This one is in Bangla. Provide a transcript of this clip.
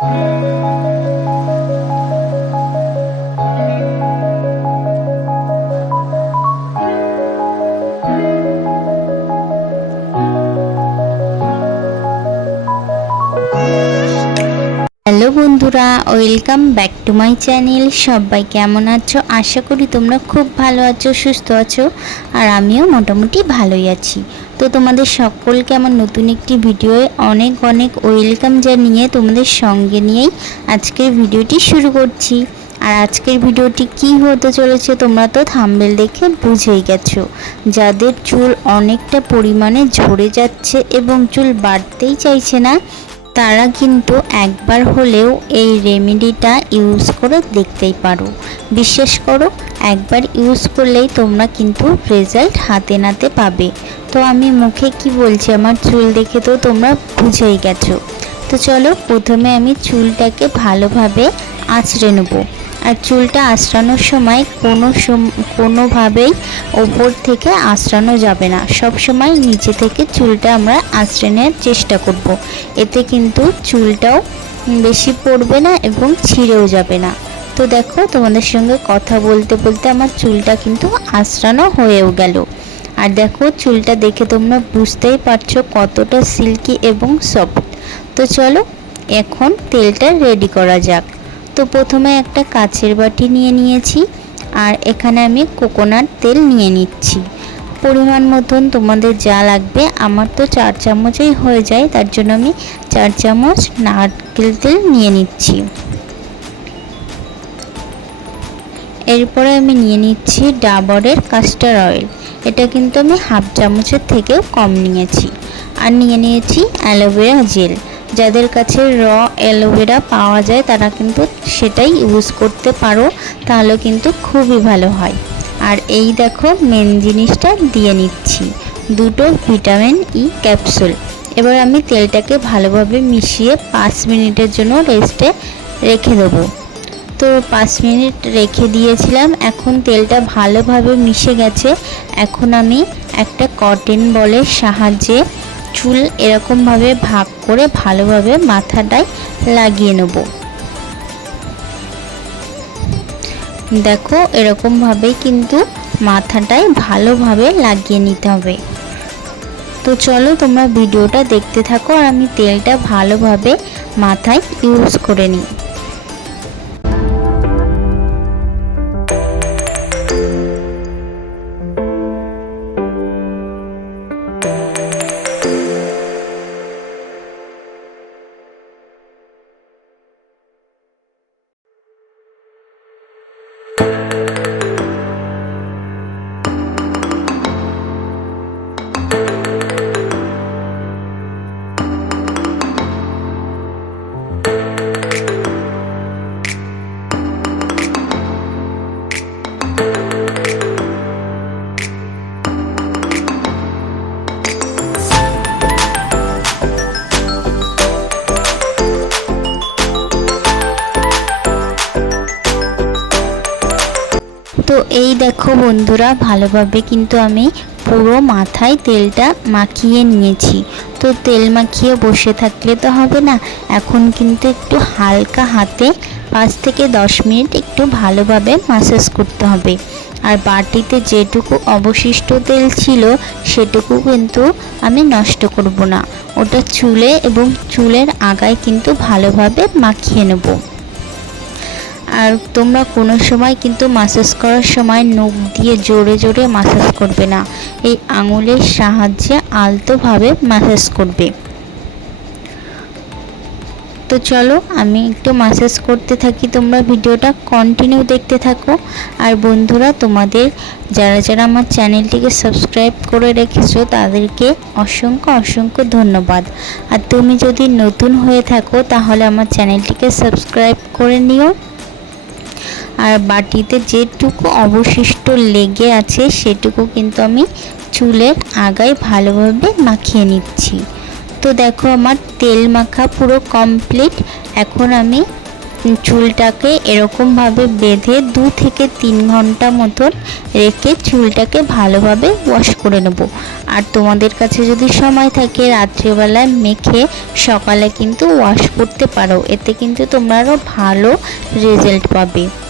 Thank you. হ্যালো বন্ধুরা, welcome back to my channel. সবাই কেমন আছো? আশা করি তোমরা খুব ভালো আছো, সুস্থ আছো, আর আমিও মোটামুটি ভালোই আছি। তো তোমাদের সকলকে আমার নতুন একটি ভিডিওয়ে অনেক অনেক ওয়েলকাম জানিয়ে তোমাদের সঙ্গে নিয়েই আজকের ভিডিওটি শুরু করছি। আর আজকের ভিডিওটি কি হতে চলেছে তোমরা তো থাম্বেল দেখে বুঝেই গেছো। যাদের চুল অনেকটা পরিমাণে ঝরে যাচ্ছে এবং চুল বাড়তেই চাইছে না তারা কিন্তু একবার হলেও এই রেমেডিটা ইউজ করে দেখতেই পারো। বিশ্বাস করো, একবার ইউজ করলেই তোমরা কিন্তু রেজাল্ট হাতে নাতে পাবে। তো আমি মুখে কি বলছি, আমার চুল দেখে তো তোমরা বুঝেই গেছো। তো চলো, প্রথমে আমি চুলটাকে ভালোভাবে আঁচড়ে নেব। আর চুলটা আঁচড়ানোর সময় কোনো কোনোভাবেই ওপর থেকে আঁচড়ানো যাবে না। সব সময় নিচে থেকে চুলটা আমরা আঁচড়ে নেওয়ার চেষ্টা করব। এতে কিন্তু চুলটাও বেশি পড়বে না এবং ছিঁড়েও যাবে না। তো দেখো, তোমাদের সঙ্গে কথা বলতে বলতে আমার চুলটা কিন্তু আঁচড়ানো হয়েও গেল। আর দেখো, চুলটা দেখে তোমরা বুঝতেই পারছ কতটা সিল্কি এবং সফট। তো চলো, এখন তেলটা রেডি করা যাক। তো প্রথমে একটা কাচের বাটি নিয়ে নিয়েছি, আর এখানে আমি কোকোনাট তেল নিয়ে নিচ্ছি। পরিমাণ মতন তোমাদের যা লাগবে, আমার তো চার চামচেই হয়ে যায়, তার জন্য আমি চার চামচ নারকেল তেল নিয়ে নিচ্ছি। এরপরে আমি নিয়ে নিচ্ছি ডাবরের কাস্টার অয়েল, এটা কিন্তু আমি হাফ চামচের থেকেও কম নিয়েছি। আর নিয়ে নিয়েছি অ্যালোভেরা জেল যাদের কাছে র অ্যালোভেরা পাওয়া যায়, তারা কিন্তু সেটাই ইউজ করতে পারো, তাহলে কিন্তু খুবই ভালো হয়। আর এই দেখো মেন জিনিসটা দিয়ে নিচ্ছি। দুটো ভিটামিন ই ক্যাপসুল এবার আমি তেলটাকে ভালোভাবে মিশিয়ে পাঁচ মিনিটের জন্য রেস্টে রেখে দেবো। তো পাঁচ মিনিট রেখে দিয়েছিলাম, এখন তেলটা ভালোভাবে মিশে গেছে। এখন আমি একটা কটন বলের সাহায্যে চুল এরকমভাবে ভাগ করে ভালোভাবে মাথাটায় লাগিয়ে নেব। দেখো, এরকমভাবেই কিন্তু মাথাটায় ভালোভাবে লাগিয়ে নিতে হবে। তো চলো তোমরা ভিডিওটা দেখতে থাকো আর আমি তেলটা ভালোভাবে মাথায় ইউজ করে নিই। তো এই দেখো বন্ধুরা, ভালোভাবে কিন্তু আমি পুরো মাথায় তেলটা মাখিয়ে নিয়েছি। তো তেল মাখিয়ে বসে থাকলে তো হবে না, এখন কিন্তু একটু হালকা হাতে পাঁচ থেকে দশ মিনিট একটু ভালোভাবে মাসাজ করতে হবে। আর বাটিতে যেটুকু অবশিষ্ট তেল ছিল, সেটুকু কিন্তু আমি নষ্ট করব না। ওটা চুলে এবং চুলের আগায় কিন্তু ভালোভাবে মাখিয়ে নেব। আর তোমরা কোনো সময় কিন্তু মাসাজ করার সময় নখ দিয়ে জোরে জোরে মাসাজ করবে না। এই আঙুলের সাহায্যে আলতোভাবে মাসাজ করবে। তো চলো, আমি একটু মাসাজ করতে থাকি। তোমরা ভিডিওটা কন্টিনিউ দেখতে থাকো। আর বন্ধুরা, তোমাদের যারা যারা আমার চ্যানেলটিকে সাবস্ক্রাইব করে রেখেছো, তাদেরকে অসংখ্য অসংখ্য ধন্যবাদ। আর তুমি যদি নতুন হয়ে থাকো, তাহলে আমার চ্যানেলটিকে সাবস্ক্রাইব করে নিও। আর বাটিতে যেটুকু অবশিষ্ট লেগে আছে, সেটুকু কিন্তু আমি চুলের আগায় ভালোভাবে মাখিয়ে নিচ্ছি। তো দেখো আমার তেল মাখা পুরো কমপ্লিট এখন আমি চুলটাকে এরকমভাবে বেঁধে দু থেকে তিন ঘণ্টা মতন রেখে চুলটাকে ভালোভাবে ওয়াশ করে নেব। আর তোমাদের কাছে যদি সময় থাকে, রাত্রিবেলায় মেখে সকালে কিন্তু ওয়াশ করতে পারো। এতে কিন্তু তোমরা আরও ভালো রেজাল্ট পাবে।